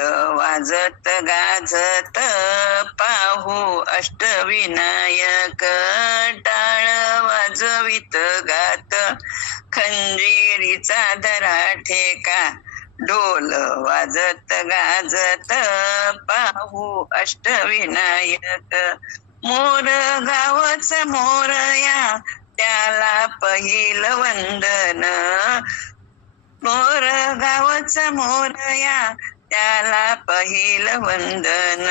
वाजत गाजत पाहू अष्टविनायक, टाळ वाजवित गात खंजीरीचा धरा ठेका, ढोल वाजत गाजत पाहू अष्टविनायक. मोर गावच मोरया त्याला पहिलं वंदन, मोर गावच मोरया त्याला पहिलं वंदन,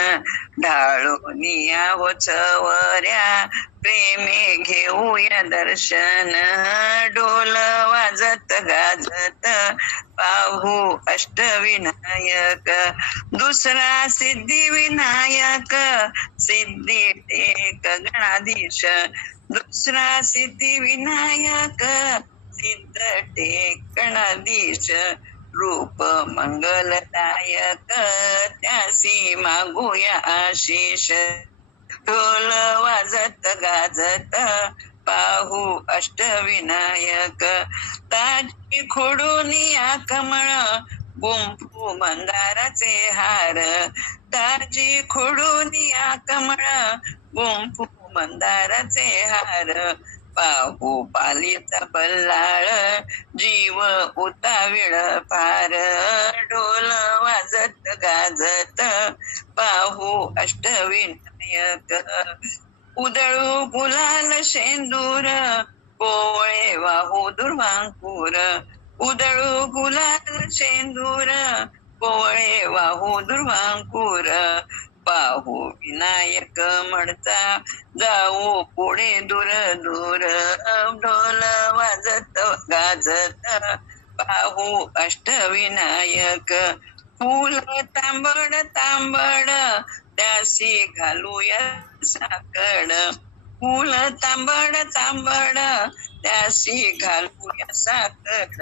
ढाळोनिया हो चवऱ्या प्रेमे घेऊया दर्शन, ढोल वाजत गाजत पाहू अष्टविनायक. दुसरा सिद्धिविनायक सिद्धी टेक गणाधीश, दुसरा सिद्धिविनायक सिद्ध टेक गणाधीश, रूप मंगलदायक त्यासी मागूया आशीष, ढोल वाजत गाजत पाहू अष्टविनायक. ताजी खोडूनिया कमळ गुंफू मंदाराचे हार, ताजी खोडूनिया कमळ गुंफू मंदाराचे हार, पाहू पालीचा बल्लाळ जीव उताविळ फार, ढोल वाजत गाजत पाहू अष्टविनायक. उदळू गुलाल शेंदूर कोवळे वाहू दुर्वांकूर, उदळू गुलाल शेंदूर कोवळे वाहू दुर्वांकूर, पाहू विनायक म्हणता जाऊ पुढे दूर दूर, ढोल वाजत गाजत पाहू अष्टविनायक. फूल तांबड तांबड त्यासी घालूया साकड, फूल तांबड तांबड त्यासी घालूया साकड,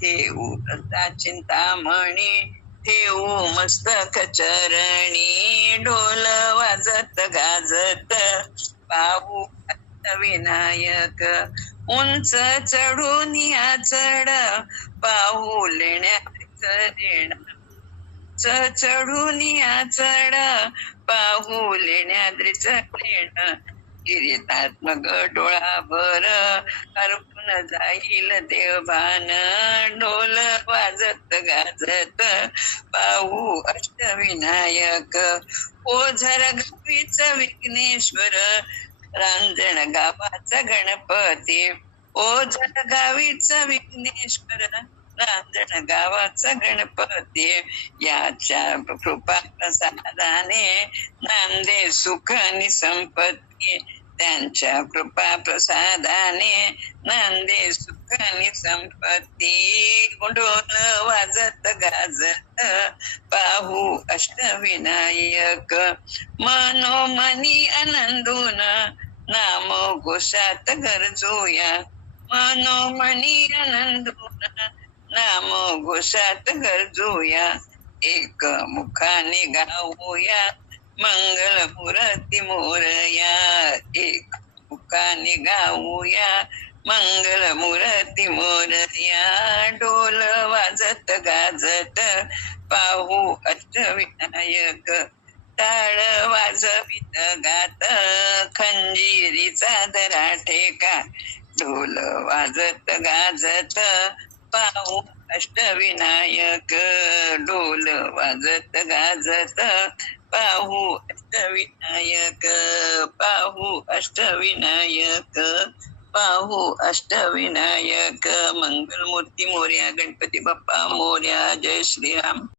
ठेवू चिंतामणी ठेवू मस्तक चरणी, ढोल वाजत गाजत पाहू अष्टविनायक. उंच चढून या चढ पाहू लेण्याचं रेण, चढून या चढ पाहू लेण्याद्रीचं लेण, किरीटात्मक डोळाभर अर्पून जाईल देवभान, ढोल वाजत गाजत पाहू अष्टविनायक. ओझर गावीच विघ्नेश्वर रांजण गावाचा गणपती, ओझर गावीच विघ्नेश्वर रांजण गावाचा गणपती, याच्या कृपा प्रसादाने नांदे सुख आणि संपत्ती, त्यांच्या कृपा प्रसादाने नांदे सुख आणि संपत्ती, ढोल वाजत गाजत पाहू अष्टविनायक. मनोमनी आनंदून नाम घोषात गरजूया, मनोमनी आनंदून नाम घोषात गरजूया, एक मुखाने गाऊया मंगल मूर्ती मोरया, एक मुखाने गाऊया मंगल मूर्ती मोरया, ढोल वाजत गाजत पाहू अष्टविनायक. टाळ वाजवित गात खंजीरीचा धरा ठेका, ढोल वाजत गाजत पाहू अष्टविनायक, ढोल वाजत गाजत पाहू अष्टविनायक, पाहू अष्टविनायक, पाहू अष्टविनायक. मंगलमूर्ती मोरया, गणपती बाप्पा मोरया. जय श्रीराम.